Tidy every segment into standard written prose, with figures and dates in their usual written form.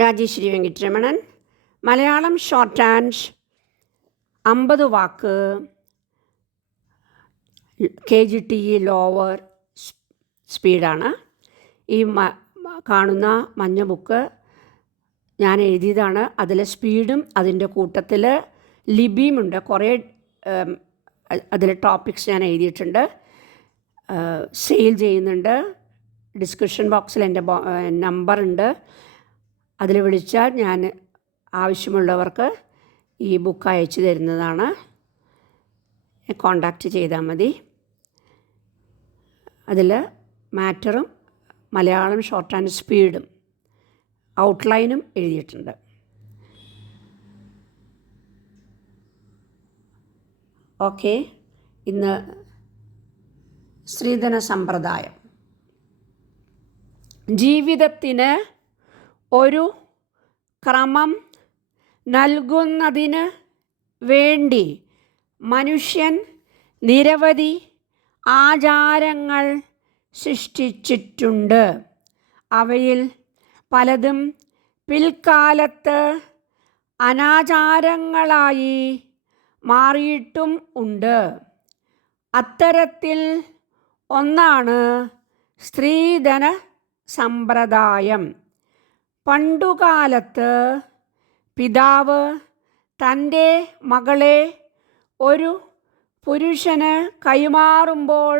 Rajeshwari Venkitaramanan. Malayalam shorthand 50 വാക്ക്, KGTE lower സ്പീഡാണ്. ഈ കാണുന്ന മഞ്ഞ ബുക്ക് ഞാൻ എഴുതിയതാണ്. അതിൽ സ്പീഡും അതിൻ്റെ കൂട്ടത്തിൽ ലിപിയുമുണ്ട്. കുറേ അതിൽ ടോപ്പിക്സ് ഞാൻ എഴുതിയിട്ടുണ്ട്. സെയിൽ ചെയ്യുന്നുണ്ട്. ഡിസ്ക്രിപ്ഷൻ ബോക്സിൽ എൻ്റെ നമ്പറുണ്ട്. അതിൽ വിളിച്ചാൽ ഞാൻ ആവശ്യമുള്ളവർക്ക് ഈ ബുക്ക് അയച്ചു തരുന്നതാണ്. കോണ്ടാക്റ്റ് ചെയ്താൽ മതി. അതിൽ മാറ്ററും മലയാളം ഷോർട്ട് ആൻഡ് സ്പീഡും ഔട്ട്ലൈനും എഴുതിയിട്ടുണ്ട്. ഓക്കെ, ഇന്ന് സ്ത്രീധന സമ്പ്രദായം. ജീവിതത്തിന് ഒരു ക്രമം നൽകുന്നതിന് വേണ്ടി മനുഷ്യൻ നിരവധി ആചാരങ്ങൾ സൃഷ്ടിച്ചിട്ടുണ്ട്. അവയിൽ പലതും പിൽക്കാലത്ത് അനാചാരങ്ങളായി മാറിയിട്ടും ഉണ്ട്. അത്തരത്തിൽ ഒന്നാണ് സ്ത്രീധന സമ്പ്രദായം. പണ്ടുകാലത്ത് പിതാവ് തൻ്റെ മകളെ ഒരു പുരുഷന് കൈമാറുമ്പോൾ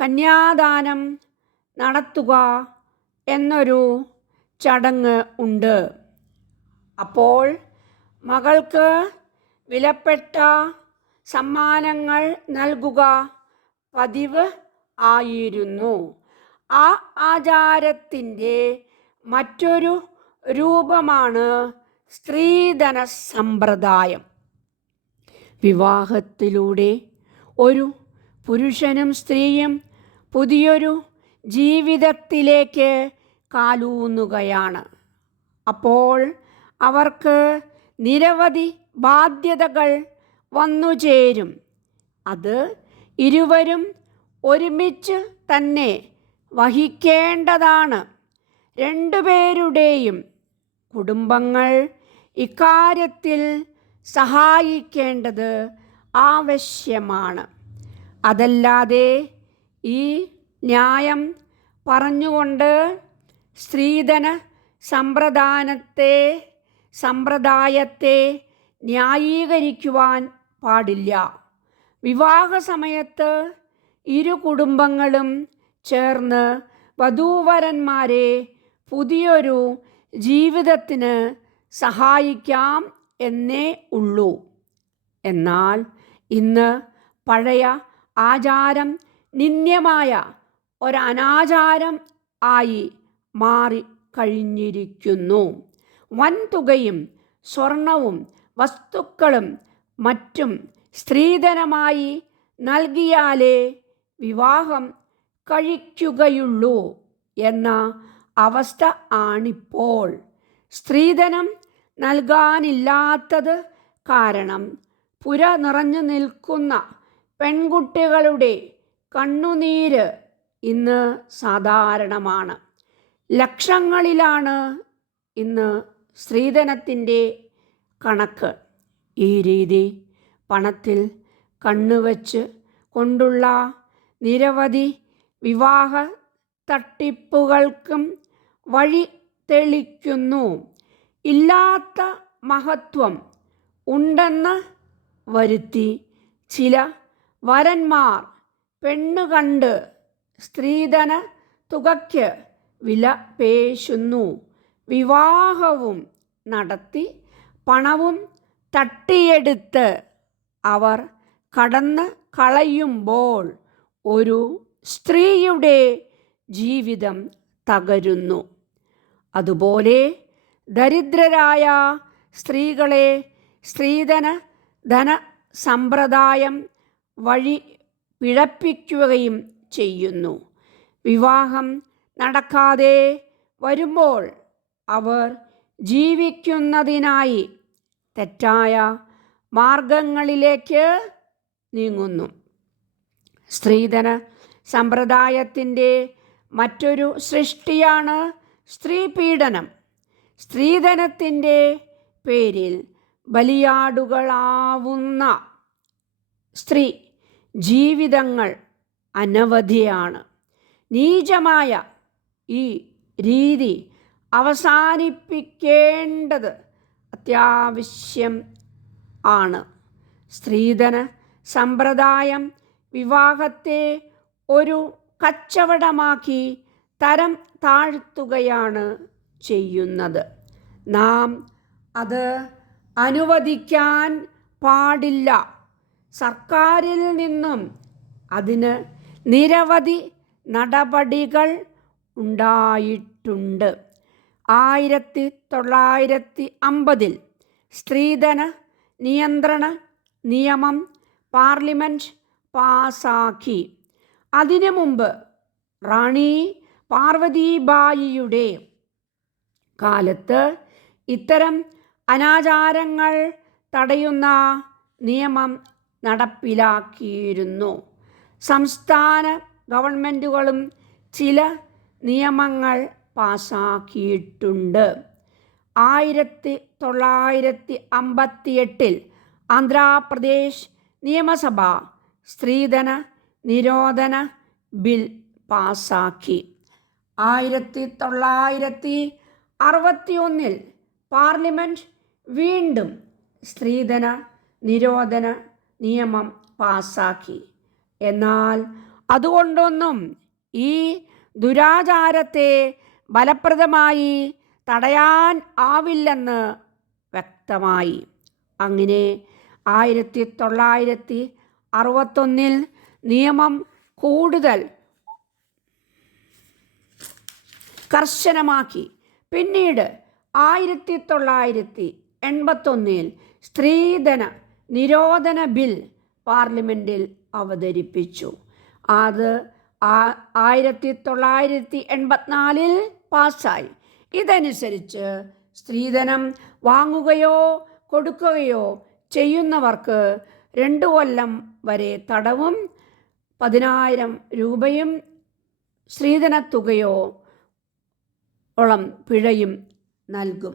കന്യാദാനം നടത്തുക എന്നൊരു ചടങ്ങ് ഉണ്ട്. അപ്പോൾ മകൾക്ക് വിലപ്പെട്ട സമ്മാനങ്ങൾ നൽകുക പതിവ് ആയിരുന്നു. ആ ആചാരത്തിൻ്റെ മറ്റൊരു രൂപമാണ് സ്ത്രീധന സമ്പ്രദായം. വിവാഹത്തിലൂടെ ഒരു പുരുഷനും സ്ത്രീയും പുതിയൊരു ജീവിതത്തിലേക്ക് കാലൂന്നുകയാണ്. അപ്പോൾ അവർക്ക് നിരവധി ബാധ്യതകൾ വന്നുചേരും. അത് ഇരുവരും ഒരുമിച്ച് തന്നെ വഹിക്കേണ്ടതാണ്. രണ്ടുപേരുടെയും കുടുംബങ്ങൾ ഇക്കാര്യത്തിൽ സഹായിക്കേണ്ടത് ആവശ്യമാണ്. അതല്ലാതെ ഈ ന്യായം പറഞ്ഞുകൊണ്ട് സ്ത്രീധന സമ്പ്രദായത്തെ ന്യായീകരിക്കുവാൻ പാടില്ല. വിവാഹ സമയത്ത് ഇരു കുടുംബങ്ങളും ചേർന്ന് വധൂവരന്മാരെ പുതിയൊരു ജീവിതത്തിന് സഹായിക്കാം എന്നേ ഉള്ളൂ. എന്നാൽ ഇന്ന് പഴയ ആചാരം നിന്ദ്യമായ ഒരനാചാരം ആയി മാറിക്കഴിഞ്ഞിരിക്കുന്നു. വൻതുകയും സ്വർണവും വസ്തുക്കളും മറ്റും സ്ത്രീധനമായി നൽകിയാലേ വിവാഹം കഴിക്കുകയുള്ളൂ എന്ന അവസ്ഥ ആണിപ്പോൾ. സ്ത്രീധനം നൽകാനില്ലാത്തത് കാരണം പുര നിറഞ്ഞു നിൽക്കുന്ന പെൺകുട്ടികളുടെ കണ്ണുനീര് ഇന്ന് സാധാരണമാണ്. ലക്ഷങ്ങളിലാണ് ഇന്ന് സ്ത്രീധനത്തിൻ്റെ കണക്ക്. ഈ രീതി പണത്തിൽ കണ്ണുവച്ച് കൊണ്ടുള്ള നിരവധി വിവാഹ തട്ടിപ്പുകൾക്കും വഴി തെളിക്കുന്നു. ഇല്ലാത്ത മഹത്വം ഉണ്ടെന്ന് വരുത്തി ചില വരന്മാർ പെണ്ണുകണ്ട് സ്ത്രീധന തുകയ്ക്ക് വില പേശുന്നു. വിവാഹവും നടത്തി പണവും തട്ടിയെടുത്ത് അവർ കടന്ന് കളയുമ്പോൾ ഒരു സ്ത്രീയുടെ ജീവിതം തകരുന്നു. അതുപോലെ ദരിദ്രരായ സ്ത്രീകളെ ധന സമ്പ്രദായം വഴി പിഴപ്പിക്കുകയും ചെയ്യുന്നു. വിവാഹം നടക്കാതെ വരുമ്പോൾ അവർ ജീവിക്കുന്നതിനായി തെറ്റായ മാർഗങ്ങളിലേക്ക് നീങ്ങുന്നു. സ്ത്രീധന സമ്പ്രദായത്തിൻ്റെ മറ്റൊരു സൃഷ്ടിയാണ് സ്ത്രീപീഡനം. സ്ത്രീധനത്തിൻ്റെ പേരിൽ ബലിയാടുകളാവുന്ന സ്ത്രീ ജീവിതങ്ങൾ അനവധിയാണ്. നീചമായ ഈ രീതി അവസാനിപ്പിക്കേണ്ടത് അത്യാവശ്യം ആണ്. സ്ത്രീധന സമ്പ്രദായം വിവാഹത്തെ ഒരു കച്ചവടമാക്കി തരം താഴ്ത്തുകയാണ് ചെയ്യുന്നത്. നാം അത് അനുവദിക്കാൻ പാടില്ല. സർക്കാരിൽ നിന്നും അതിന് നിരവധി നടപടികൾ ഉണ്ടായിട്ടുണ്ട്. 1950 സ്ത്രീധന നിയന്ത്രണ നിയമം പാർലമെൻറ്റ് പാസാക്കി. അതിനു മുമ്പ് റാണി പാർവതിബായിയുടെ കാലത്ത് ഇത്തരം അനാചാരങ്ങൾ തടയുന്ന നിയമം നടപ്പിലാക്കിയിരുന്നു. സംസ്ഥാന ഗവൺമെൻറ്റുകളും ചില നിയമങ്ങൾ പാസാക്കിയിട്ടുണ്ട്. 1958 ആന്ധ്രാപ്രദേശ് നിയമസഭ സ്ത്രീധന നിരോധന ബിൽ പാസാക്കി. 1961 പാർലമെൻറ്റ് വീണ്ടും സ്ത്രീധന നിരോധന നിയമം പാസാക്കി. എന്നാൽ അതുകൊണ്ടൊന്നും ഈ ദുരാചാരത്തെ ഫലപ്രദമായി തടയാൻ ആവില്ലെന്ന് വ്യക്തമായി. അങ്ങനെ 1961 നിയമം കൂടുതൽ കർശനമാക്കി. പിന്നീട് 1981 സ്ത്രീധന നിരോധന ബിൽ പാർലമെൻറ്റിൽ അവതരിപ്പിച്ചു. അത് 1984 പാസ്സായി. ഇതനുസരിച്ച് സ്ത്രീധനം വാങ്ങുകയോ കൊടുക്കുകയോ ചെയ്യുന്നവർക്ക് 2 കൊല്ലം വരെ തടവും 10,000 രൂപയും സ്ത്രീധനത്തുകയോ ഓളം പിഴയും നൽകും.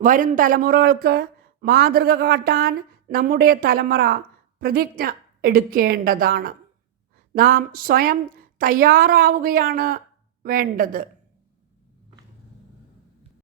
വരും തലമുറകൾക്ക് മാതൃക കാട്ടാൻ നമ്മുടെ തലമുറ പ്രതിജ്ഞ എടുക്കേണ്ടതാണ്. നാം സ്വയം തയ്യാറാവുകയാണ് വേണ്ടത്.